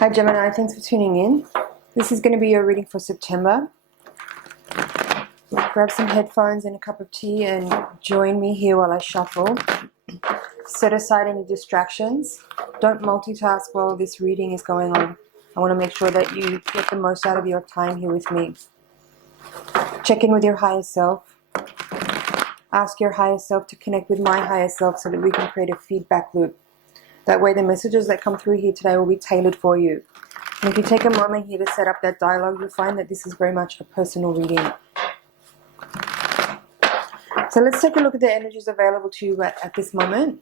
Hi Gemini, thanks for tuning in. This is going to be your reading for September. Grab some headphones and a cup of tea and join me here while I shuffle. Set aside any distractions. Don't multitask while this reading is going on. I want to make sure that you get the most out of your time here with me. Check in with your higher self. Ask your higher self to connect with my higher self so that we can create a feedback loop. That way the messages that come through here today will be tailored for you. And if you take a moment here to set up that dialogue, you'll find that this is very much a personal reading. So let's take a look at the energies available to you at this moment.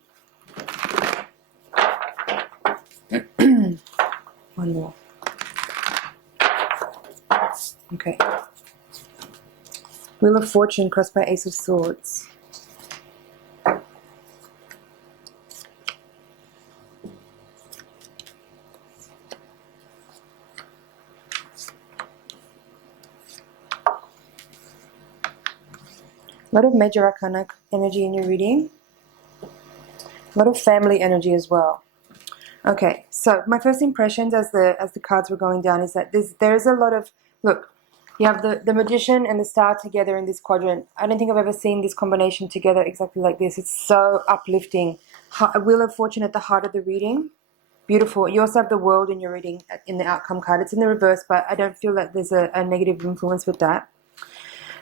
One more. Okay. Wheel of Fortune crossed by Ace of Swords. A lot of major arcana energy in your reading. A lot of family energy as well. Okay, so my first impressions as the cards were going down is that there's a lot of, look, you have the Magician and the Star together in this quadrant. I don't think I've ever seen this combination together exactly like this. It's so uplifting. A Wheel of Fortune at the heart of the reading. Beautiful. You also have the World in your reading in the outcome card. It's in the reverse, but I don't feel that there's a negative influence with that.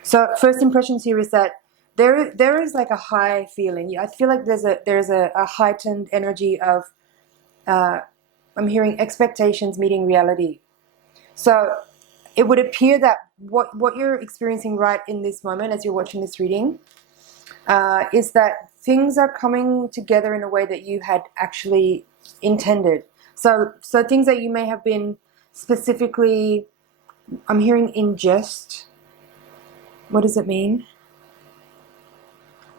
So first impressions here is that there is like a high feeling. I feel like there's a heightened energy of I'm hearing expectations meeting reality. So it would appear that what you're experiencing right in this moment as you're watching this reading is that things are coming together in a way that you had actually intended. So things that you may have been specifically, I'm hearing in jest. What does it mean?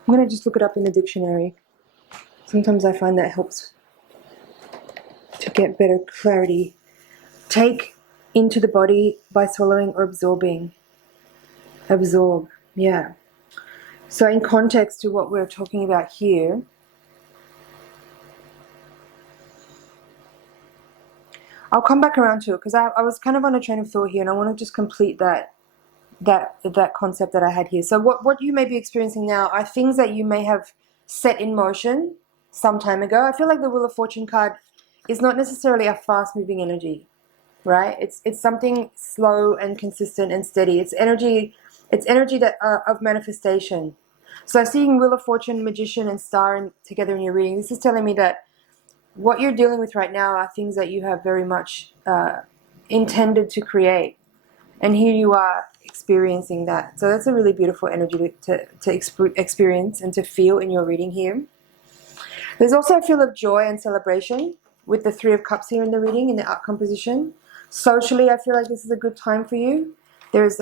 I'm going to just look it up in the dictionary. Sometimes I find that helps to get better clarity. Take into the body by swallowing or absorbing. Absorb, yeah. So in context to what we're talking about here, I'll come back around to it because I was kind of on a train of thought here and I want to just complete that concept that I had here. So what you may be experiencing now are things that you may have set in motion some time ago. I feel like the Wheel of Fortune card is not necessarily a fast-moving energy, right? It's something slow and consistent and steady. It's energy that of manifestation. So seeing Wheel of Fortune, Magician, and Star together in your reading, this is telling me that what you're dealing with right now are things that you have very much intended to create. And here you are experiencing that. So that's a really beautiful energy to experience and to feel in your reading here. There's also a feel of joy and celebration with the Three of Cups here in the reading, in the outcome position. Socially, I feel like this is a good time for you. There's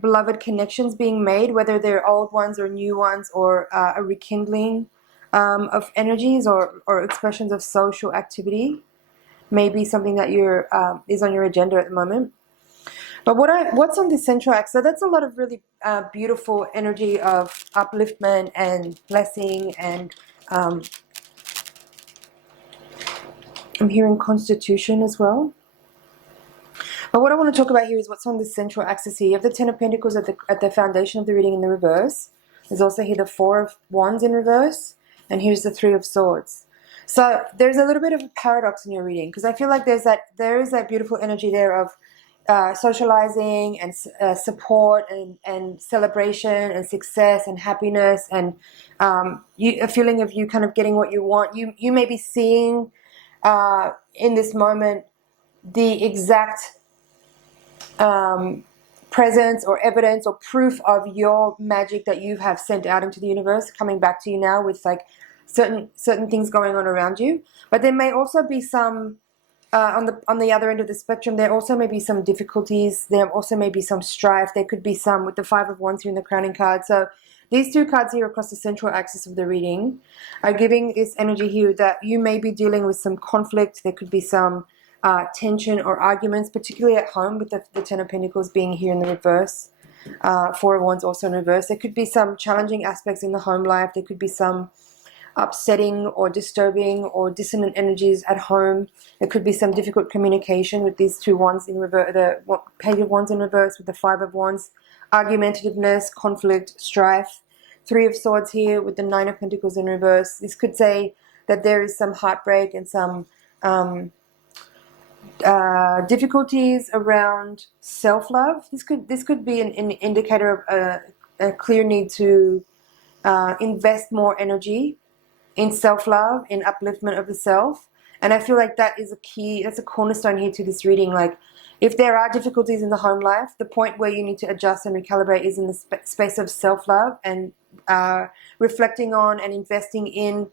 beloved connections being made, whether they're old ones or new ones, or a rekindling of energies or expressions of social activity. Maybe something that is on your agenda at the moment. But what's on the central axis? So that's a lot of really beautiful energy of upliftment and blessing, and I'm hearing constitution as well. But what I want to talk about here is what's on the central axis here. You have the Ten of Pentacles at the foundation of the reading in the reverse. There's also here the Four of Wands in reverse, and here's the Three of Swords. So there's a little bit of a paradox in your reading because I feel like there is that beautiful energy there of socializing and support and celebration and success and happiness and a feeling of you kind of getting what you want. You may be seeing in this moment the exact presence or evidence or proof of your magic that you have sent out into the universe coming back to you now with like certain things going on around you. But there may also be some on the other end of the spectrum, there also may be some difficulties. There also may be some strife. There could be some with the Five of Wands here in the crowning card. So these two cards here across the central axis of the reading are giving this energy here that you may be dealing with some conflict. There could be some tension or arguments, particularly at home with the Ten of Pentacles being here in the reverse. Four of Wands also in reverse. There could be some challenging aspects in the home life. There could be some upsetting or disturbing or dissonant energies at home. There could be some difficult communication with these two wands in reverse, the Page of Wands in reverse with the Five of Wands, argumentativeness, conflict, strife. Three of Swords here with the Nine of Pentacles in reverse. This could say that there is some heartbreak and some difficulties around self-love. This could be an indicator of a clear need to invest more energy in self-love, in upliftment of the self. And I feel like that is a key, that's a cornerstone here to this reading. Like, if there are difficulties in the home life, the point where you need to adjust and recalibrate is in the space of self-love and reflecting on and investing in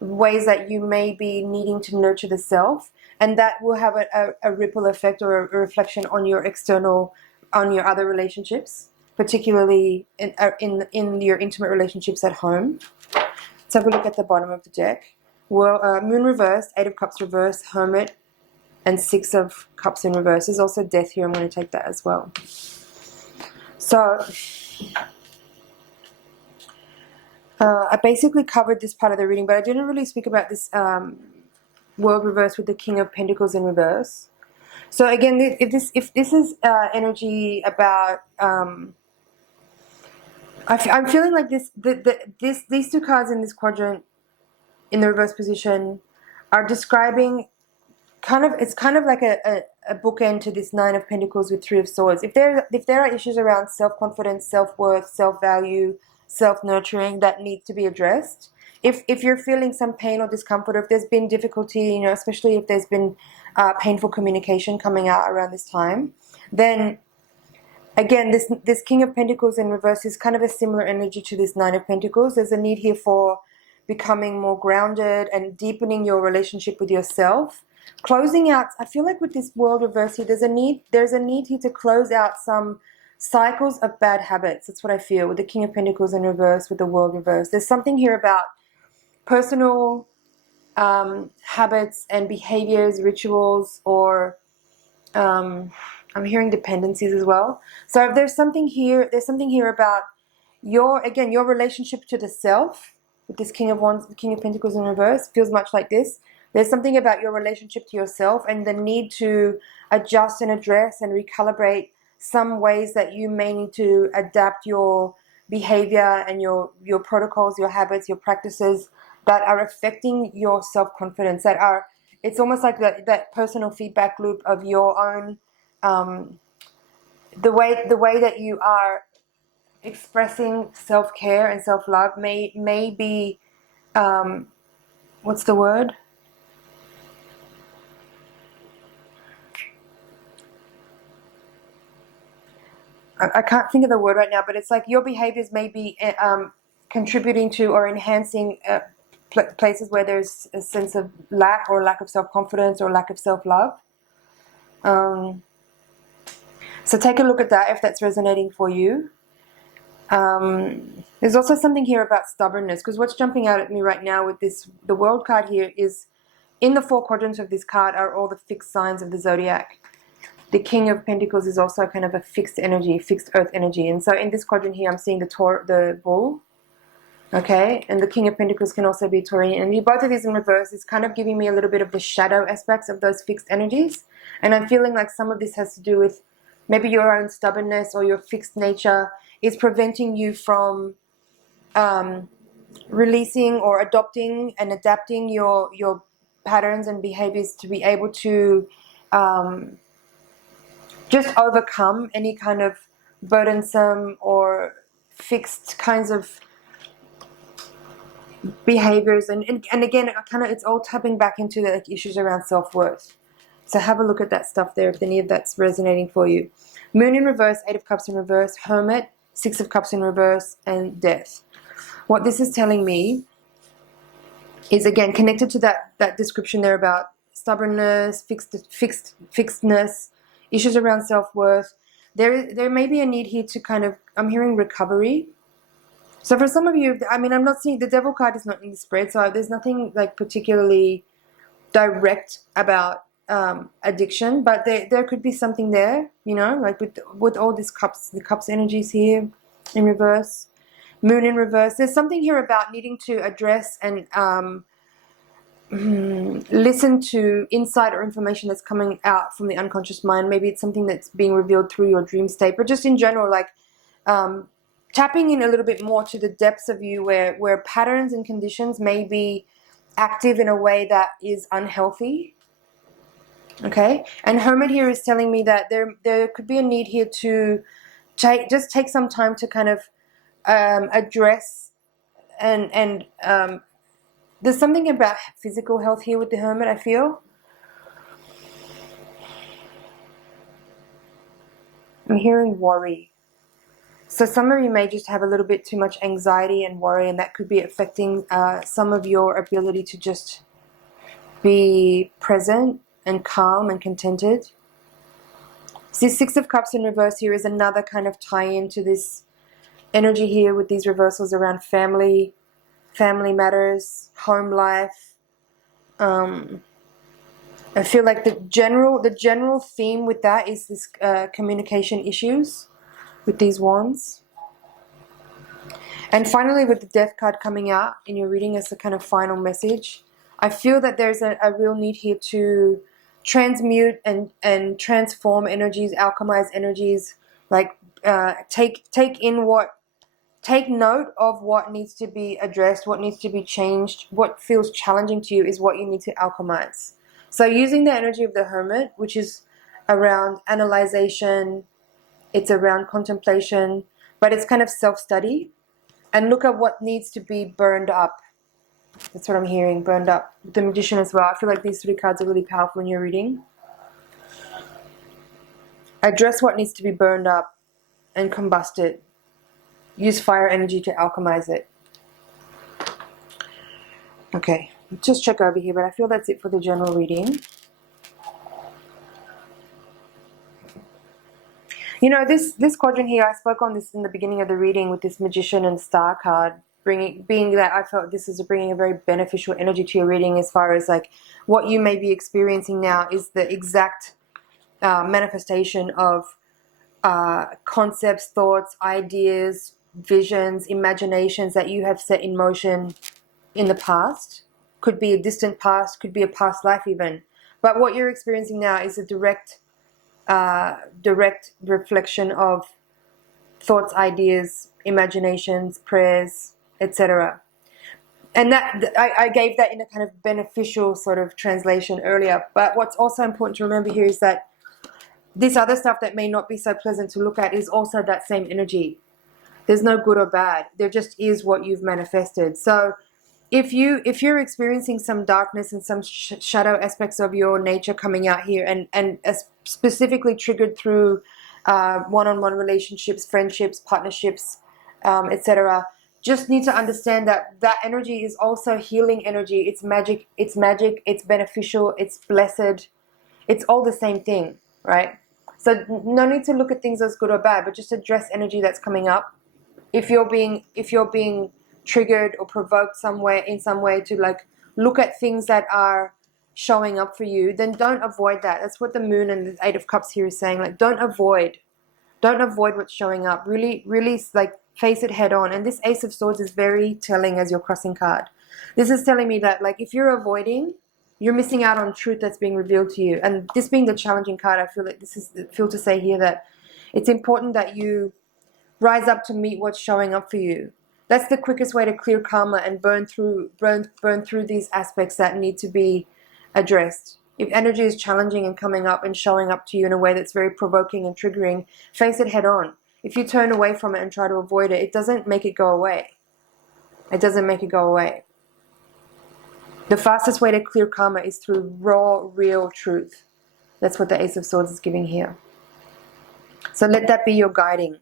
ways that you may be needing to nurture the self, and that will have a ripple effect or a reflection on your external, on your other relationships, particularly in your intimate relationships at home. Let's have a look at the bottom of the deck. Well, Moon reversed, Eight of Cups reversed, Hermit, and Six of Cups in reverse. There's also Death here. I'm going to take that as well. So I basically covered this part of the reading, but I didn't really speak about this World reverse with the King of Pentacles in reverse. So again, if this is energy about, I'm feeling like these two cards in this quadrant in the reverse position are describing it's kind of like a bookend to this Nine of Pentacles with Three of Swords. If there are issues around self-confidence, self-worth, self-value, self-nurturing that need to be addressed, if you're feeling some pain or discomfort, or if there's been difficulty, especially if there's been painful communication coming out around this time, then again, this King of Pentacles in reverse is kind of a similar energy to this Nine of Pentacles. There's a need here for becoming more grounded and deepening your relationship with yourself. Closing out, I feel like with this World reverse here, there's a need here to close out some cycles of bad habits. That's what I feel with the King of Pentacles in reverse, with the World reverse. There's something here about personal habits and behaviors, rituals, or I'm hearing dependencies as well. So if there's something here about your relationship to the self with this King of Wands, the King of Pentacles in reverse, feels much like this. There's something about your relationship to yourself and the need to adjust and address and recalibrate some ways that you may need to adapt your behavior and your protocols, your habits, your practices that are affecting your self-confidence, it's almost like that personal feedback loop of your own, the way that you are expressing self-care and self-love may be, what's the word? I can't think of the word right now, but it's like your behaviors may be contributing to or enhancing places where there's a sense of lack of self-confidence or lack of self-love. So take a look at that if that's resonating for you. There's also something here about stubbornness, because what's jumping out at me right now with the World card here is, in the four quadrants of this card are all the fixed signs of the zodiac. The King of Pentacles is also kind of a fixed energy, fixed earth energy. And so in this quadrant here, I'm seeing the bull. Okay, and the King of Pentacles can also be Taurian energy. Both of these in reverse is kind of giving me a little bit of the shadow aspects of those fixed energies. And I'm feeling like some of this has to do with maybe your own stubbornness or your fixed nature is preventing you from releasing or adopting and adapting your patterns and behaviors to be able to just overcome any kind of burdensome or fixed kinds of behaviors. And again, it's all tapping back into the issues around self-worth. So have a look at that stuff there if any of that's resonating for you. Moon in reverse, Eight of Cups in reverse, Hermit, Six of Cups in reverse, and Death. What this is telling me is, again, connected to that description there about stubbornness, fixedness, issues around self-worth. There may be a need here to kind of, I'm hearing recovery. So for some of you, I mean, I'm not seeing, the Devil card is not in the spread, so there's nothing like particularly direct about addiction, but there could be something there, like with all these cups, the cups energies here in reverse. Moon in reverse. There's something here about needing to address and listen to insight or information that's coming out from the unconscious mind. Maybe it's something that's being revealed through your dream state, but just in general, like tapping in a little bit more to the depths of you where patterns and conditions may be active in a way that is unhealthy. Okay, and Hermit here is telling me that there could be a need here to take some time to kind of address and there's something about physical health here with the Hermit, I feel. I'm hearing worry. So some of you may just have a little bit too much anxiety and worry, and that could be affecting some of your ability to just be present and calm and contented. So this Six of Cups in reverse here is another kind of tie-in to this energy here with these reversals around family matters, home life. I feel like the general theme with that is this communication issues with these wands. And finally, with the Death card coming out in your reading as a kind of final message, I feel that there's a real need here to transmute and transform energies, alchemize energies, like take note of what needs to be addressed, what needs to be changed, what feels challenging to you is what you need to alchemize. So using the energy of the Hermit, which is around analyzation, it's around contemplation, but it's kind of self-study, and look at what needs to be burned up. That's what I'm hearing, burned up. The Magician as well. I feel like these three cards are really powerful in your reading. Address what needs to be burned up and combust it. Use fire energy to alchemize it. Okay, just check over here, but I feel that's it for the general reading. You know, this quadrant here, I spoke on this in the beginning of the reading with this Magician and Star card, being that I felt this is bringing a very beneficial energy to your reading, as far as like what you may be experiencing now is the exact manifestation of concepts, thoughts, ideas, visions, imaginations that you have set in motion in the past. Could be a distant past, could be a past life even. But what you're experiencing now is a direct reflection of thoughts, ideas, imaginations, prayers, etc. And that I gave that in a kind of beneficial sort of translation earlier. But what's also important to remember here is that this other stuff that may not be so pleasant to look at is also that same energy. There's no good or bad. There just is what you've manifested. So if you're experiencing some darkness and some shadow aspects of your nature coming out here, and specifically triggered through one-on-one relationships, friendships, partnerships, etc., just need to understand that that energy is also healing energy. It's magic, it's beneficial, it's blessed. It's all the same thing, right? So no need to look at things as good or bad, but just address energy that's coming up. If you're being triggered or provoked in some way to like look at things that are showing up for you, then don't avoid that. That's what the Moon and the Eight of Cups here is saying. Like, don't avoid what's showing up. Really like face it head on. And this Ace of Swords is very telling as your crossing card. This is telling me that like if you're avoiding, you're missing out on truth that's being revealed to you. And this being the challenging card, I feel like feel to say here that it's important that you rise up to meet what's showing up for you. That's the quickest way to clear karma and burn through these aspects that need to be addressed. If energy is challenging and coming up and showing up to you in a way that's very provoking and triggering, face it head on. If you turn away from it and try to avoid it, it doesn't make it go away. It doesn't make it go away. The fastest way to clear karma is through raw, real truth. That's what the Ace of Swords is giving here. So let that be your guiding.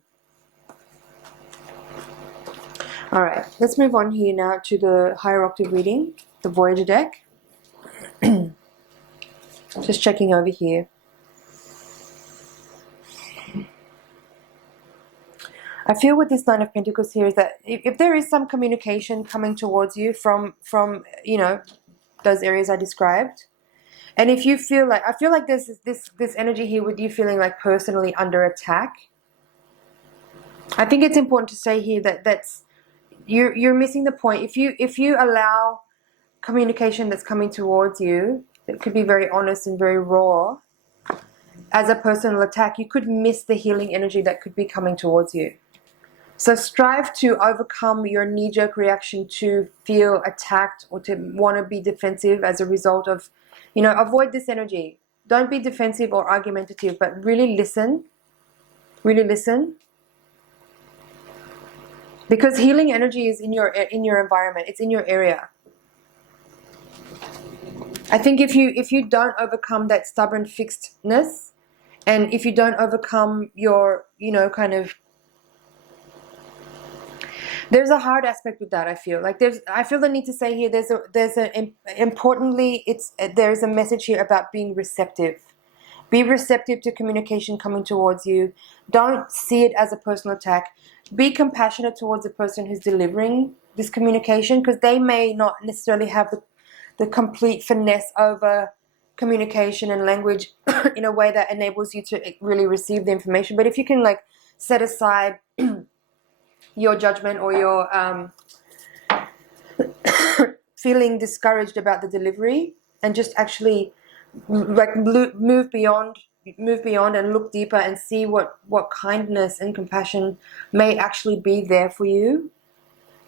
Alright, let's move on here now to the higher octave reading, the Voyager deck. Just checking over here. I feel with this Nine of Pentacles here is that if there is some communication coming towards you from you know, those areas I described, and if you feel like, I feel like there's this energy here with you feeling like personally under attack. I think it's important to say here that you're missing the point. If you allow communication that's coming towards you that could be very honest and very raw as a personal attack, you could miss the healing energy that could be coming towards you. So strive to overcome your knee-jerk reaction to feel attacked or to want to be defensive as a result of, avoid this energy. Don't be defensive or argumentative, but really listen. Really listen. Because healing energy is in your environment. It's in your area. I think if you don't overcome that stubborn fixedness, and if you don't overcome your, there's a hard aspect with that. I feel the need to say here. Importantly, there's a message here about being receptive. Be receptive to communication coming towards you. Don't see it as a personal attack. Be compassionate towards the person who's delivering this communication, because they may not necessarily have the complete finesse over communication and language in a way that enables you to really receive the information. But if you can set aside your judgment or your feeling discouraged about the delivery and just actually move beyond and look deeper and see what kindness and compassion may actually be there for you,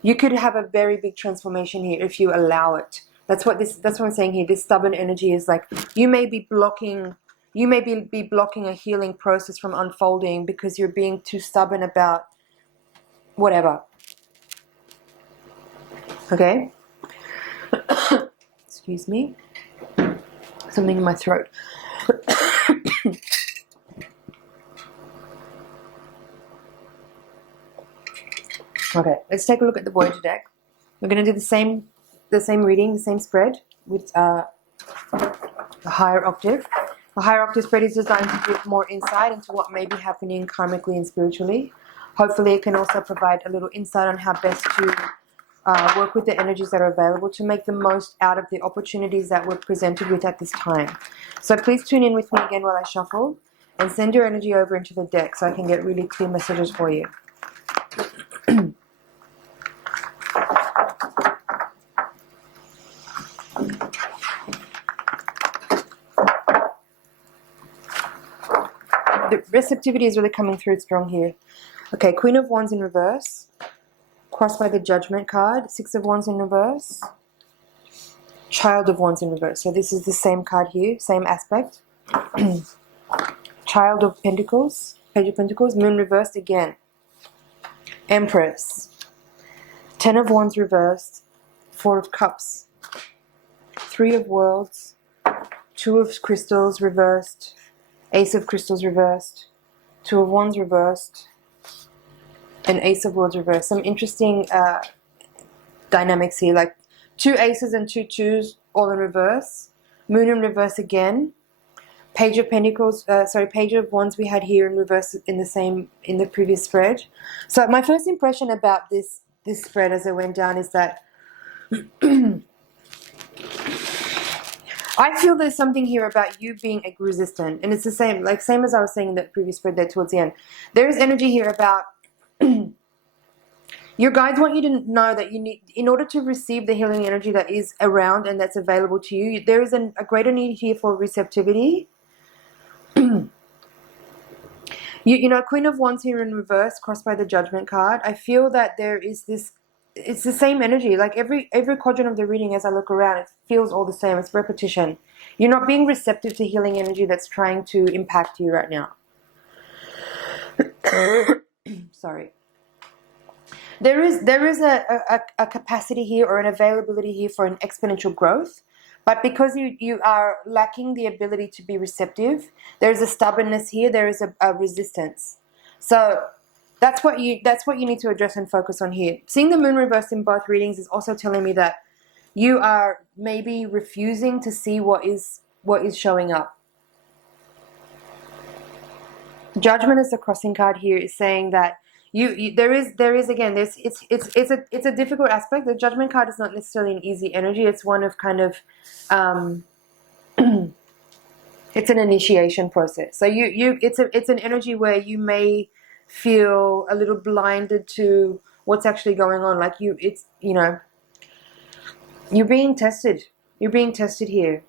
you could have a very big transformation here if you allow it. That's what I'm saying here. This stubborn energy is you may be blocking a healing process from unfolding because you're being too stubborn about whatever. Okay? Excuse me. Something in my throat. Okay, let's take a look at the Voyager deck. We're going to do the same reading, the same spread with a higher octave. The higher octave spread is designed to give more insight into what may be happening karmically and spiritually. Hopefully it can also provide a little insight on how best to work with the energies that are available to make the most out of the opportunities that we're presented with at this time. So please tune in with me again while I shuffle and send your energy over into the deck so I can get really clear messages for you. The receptivity is really coming through strong here. Okay, Queen of Wands in reverse, crossed by the Judgment card, Six of Wands in reverse, Child of Wands in reverse. So this is the same card here, same aspect. Child of Pentacles, Page of Pentacles, Moon reversed again. Empress, Ten of Wands reversed, Four of Cups, Three of Worlds, Two of Crystals reversed, Ace of Crystals reversed, Two of Wands reversed, and Ace of Worlds reversed. Some interesting dynamics here, like two aces and two twos all in reverse. Moon in reverse again. Page of Pentacles, Page of Wands we had here in reverse in the previous spread. So my first impression about this spread as it went down is that I feel there's something here about you being resistant, and it's the same as I was saying in that previous spread there towards the end. There is energy here about your guides want you to know that you need, in order to receive the healing energy that is around and that's available to you, there is a greater need here for receptivity. Queen of Wands here in reverse, crossed by the Judgment card. I feel that there is this, it's the same energy. Like every quadrant of the reading as I look around, it feels all the same. It's repetition. You're not being receptive to healing energy that's trying to impact you right now. Sorry. There is a capacity here or an availability here for an exponential growth, but because you are lacking the ability to be receptive, there is a stubbornness here. There is a resistance. So that's what you need to address and focus on here. Seeing the moon reversed in both readings is also telling me that you are maybe refusing to see what is showing up. Judgment as the crossing card here is saying that there is again, it's a difficult aspect. The Judgment card is not necessarily an easy energy. It's one of kind of it's an initiation process. So it's an energy where you may feel a little blinded to what's actually going on. Like it's, you know, you're being tested. You're being tested here.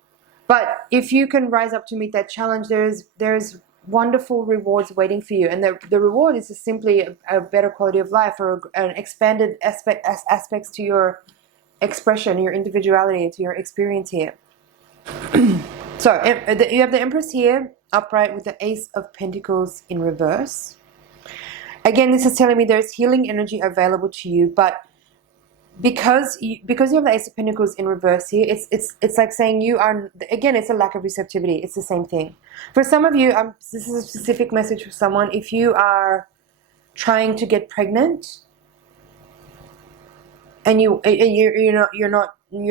But if you can rise up to meet that challenge, there's wonderful rewards waiting for you. And the reward is just simply a better quality of life, or an expanded aspects to your expression, your individuality, to your experience here. So you have the Empress here, upright, with the Ace of Pentacles in reverse. Again, this is telling me there's healing energy available to you, but because you have the Ace of Pentacles in reverse here, it's like saying you are, again, it's a lack of receptivity. It's the same thing. For some of you, this is a specific message for someone. If you are trying to get pregnant and you're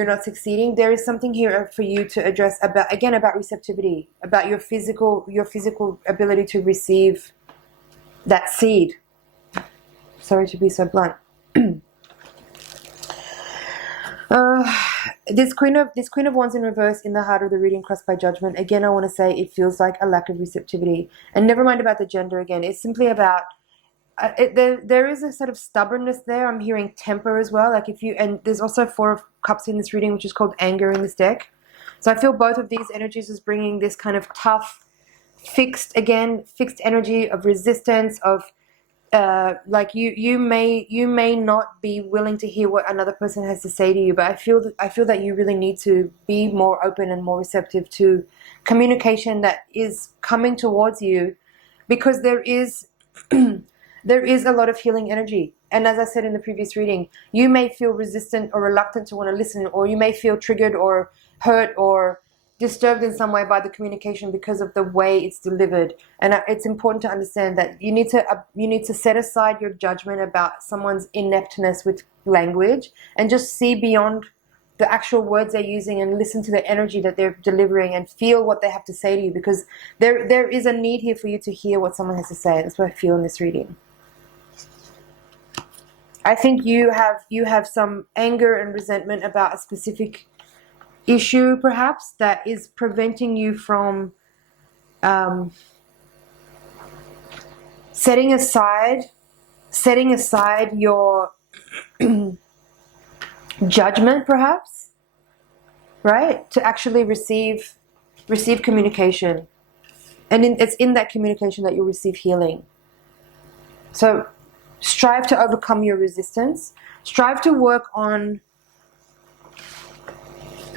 not succeeding, there is something here for you to address about receptivity, about your physical ability to receive that seed. Sorry to be so blunt. This Queen of Wands in reverse in the heart of the reading, crossed by Judgment. Again, I want to say it feels like a lack of receptivity. And never mind about the gender again. It's simply about, there is a sort of stubbornness there. I'm hearing temper as well. Like and there's also 4 of Cups in this reading, which is called anger in this deck. So I feel both of these energies is bringing this kind of tough, fixed energy of resistance, of like you may not be willing to hear what another person has to say to you, but I feel that you really need to be more open and more receptive to communication that is coming towards you, because there is there is a lot of healing energy. And as I said in the previous reading, you may feel resistant or reluctant to want to listen, or you may feel triggered or hurt or disturbed in some way by the communication because of the way it's delivered. And it's important to understand that you need to set aside your judgment about someone's ineptness with language, and just see beyond the actual words they're using and listen to the energy that they're delivering and feel what they have to say to you, because there is a need here for you to hear what someone has to say. That's what I feel in this reading. I think you have some anger and resentment about a specific issue, perhaps, that is preventing you from setting aside your judgment, perhaps, right, to actually receive communication. And it's in that communication that you'll receive healing. So strive to overcome your resistance. Strive to work on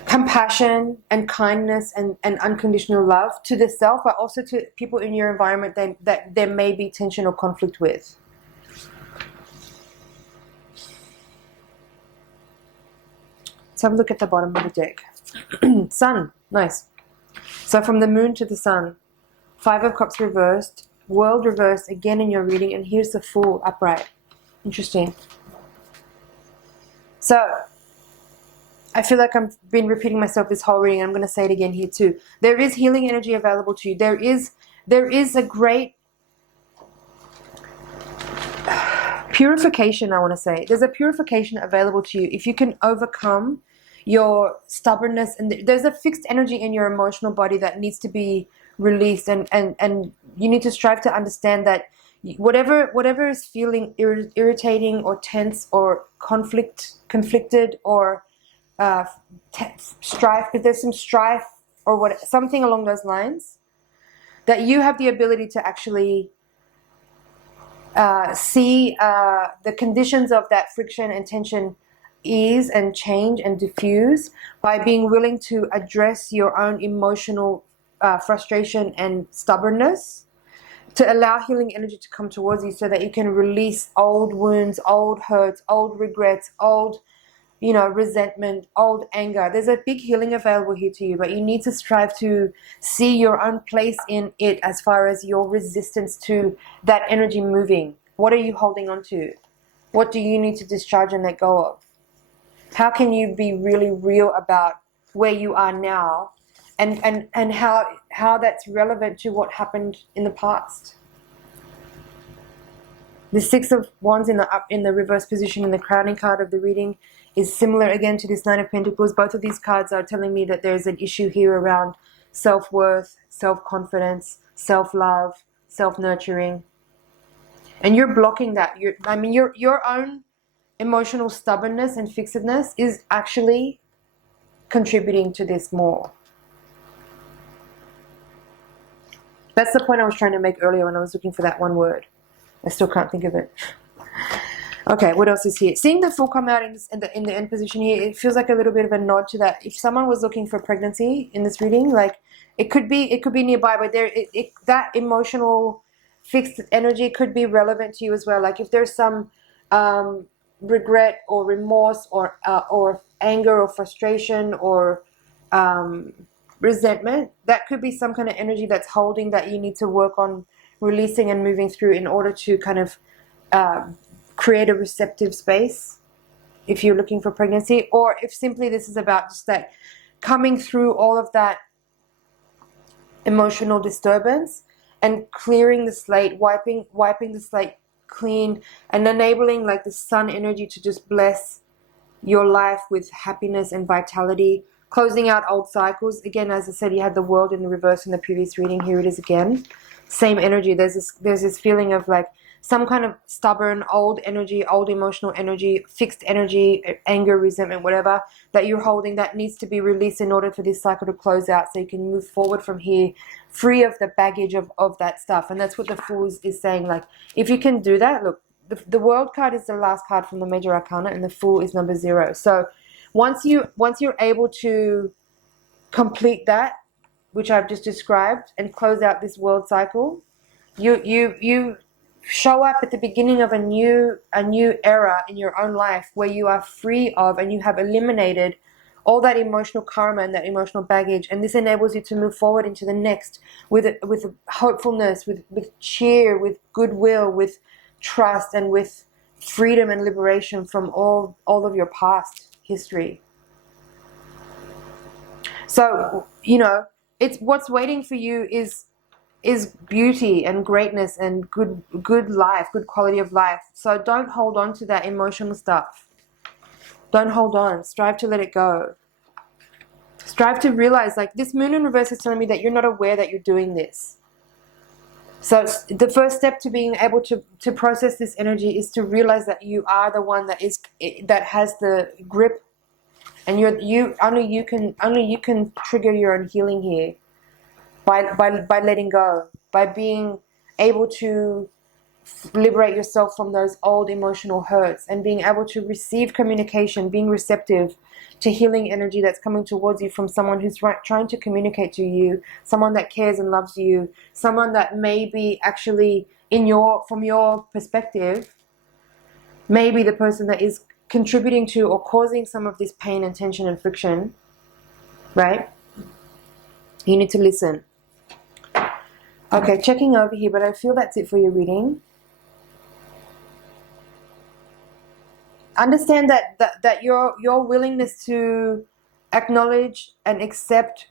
compassion and kindness and unconditional love to the self, but also to people in your environment that there may be tension or conflict with. Let's have a look at the bottom of the deck. Sun, nice. So from the Moon to the Sun, 5 of Cups reversed, World reversed again in your reading, and here's the Fool upright. Interesting. So I feel like I've been repeating myself this whole reading. I'm going to say it again here too. There is healing energy available to you. There is a great purification, I want to say. There's a purification available to you if you can overcome your stubbornness. And there's a fixed energy in your emotional body that needs to be released. And you need to strive to understand that whatever is feeling irritating or tense or conflicted or strife, if there's some strife or something along those lines, that you have the ability to actually see the conditions of that friction and tension ease and change and diffuse by being willing to address your own emotional frustration and stubbornness, to allow healing energy to come towards you so that you can release old wounds, old hurts, old regrets, old resentment, old anger. There's a big healing available here to you, but you need to strive to see your own place in it as far as your resistance to that energy moving. What are you holding on to? What do you need to discharge and let go of? How can you be really real about where you are now and how that's relevant to what happened in the past? The 6 of Wands in the reverse position in the crowning card of the reading is similar again to this 9 of Pentacles. Both of these cards are telling me that there's an issue here around self-worth, self-confidence, self-love, self-nurturing. And you're blocking that. Your own emotional stubbornness and fixedness is actually contributing to this more. That's the point I was trying to make earlier when I was looking for that one word. I still can't think of it. Okay, what else is here? Seeing the Fool come out in the end position here, it feels like a little bit of a nod to that. If someone was looking for pregnancy in this reading, like it could be nearby, but that emotional fixed energy could be relevant to you as well. Like if there's some regret or remorse or anger or frustration or resentment, that could be some kind of energy that's holding that you need to work on releasing and moving through in order to kind of create a receptive space if you're looking for pregnancy, or if simply this is about just that coming through all of that emotional disturbance and clearing the slate, wiping the slate clean, and enabling like the sun energy to just bless your life with happiness and vitality, closing out old cycles. Again, as I said, you had the world in the reverse in the previous reading. Here it is again. Same energy. There's this feeling of like some kind of stubborn old energy, old emotional energy, fixed energy, anger, resentment, whatever that you're holding that needs to be released in order for this cycle to close out so you can move forward from here free of the baggage of that stuff. And that's what the Fool is saying. Like if you can do that, look, the World card is the last card from the Major Arcana and the Fool is number 0. So once you're able to complete that, which I've just described, and close out this world cycle, you show up at the beginning of a new era in your own life where you are free of and you have eliminated all that emotional karma and that emotional baggage, and this enables you to move forward into the next with hopefulness, with cheer, with goodwill, with trust, and with freedom and liberation from all of your past history. So, you know, it's what's waiting for you is beauty and greatness and good life, good quality of life. So don't hold on to that emotional stuff. Don't hold on. Strive to let it go. Strive to realize, like, this moon in reverse is telling me that you're not aware that you're doing this. So the first step to being able to process this energy is to realize that you are the one that has the grip, and only you can trigger your own healing here by letting go, by being able to liberate yourself from those old emotional hurts and being able to receive communication, being receptive to healing energy that's coming towards you from someone who's trying to communicate to you, someone that cares and loves you, someone that may be actually from your perspective, maybe the person that is contributing to or causing some of this pain and tension and friction, right? You need to listen. Okay, checking over here, but I feel that's it for your reading. Understand that your willingness to acknowledge and accept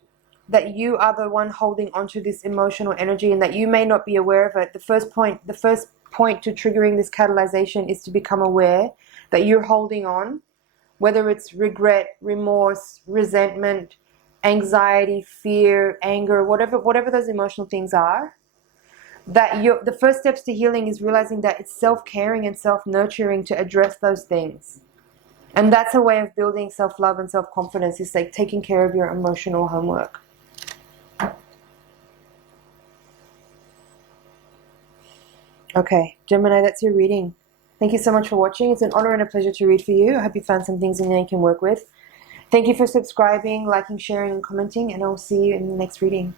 that you are the one holding onto this emotional energy and that you may not be aware of it. The first point to triggering this catalyzation is to become aware that you're holding on, whether it's regret, remorse, resentment, anxiety, fear, anger, whatever those emotional things are. That the first steps to healing is realizing that it's self-caring and self-nurturing to address those things. And that's a way of building self-love and self-confidence. It's like taking care of your emotional homework. Okay, Gemini, that's your reading. Thank you so much for watching. It's an honor and a pleasure to read for you. I hope you found some things in there you can work with. Thank you for subscribing, liking, sharing, and commenting, and I'll see you in the next reading.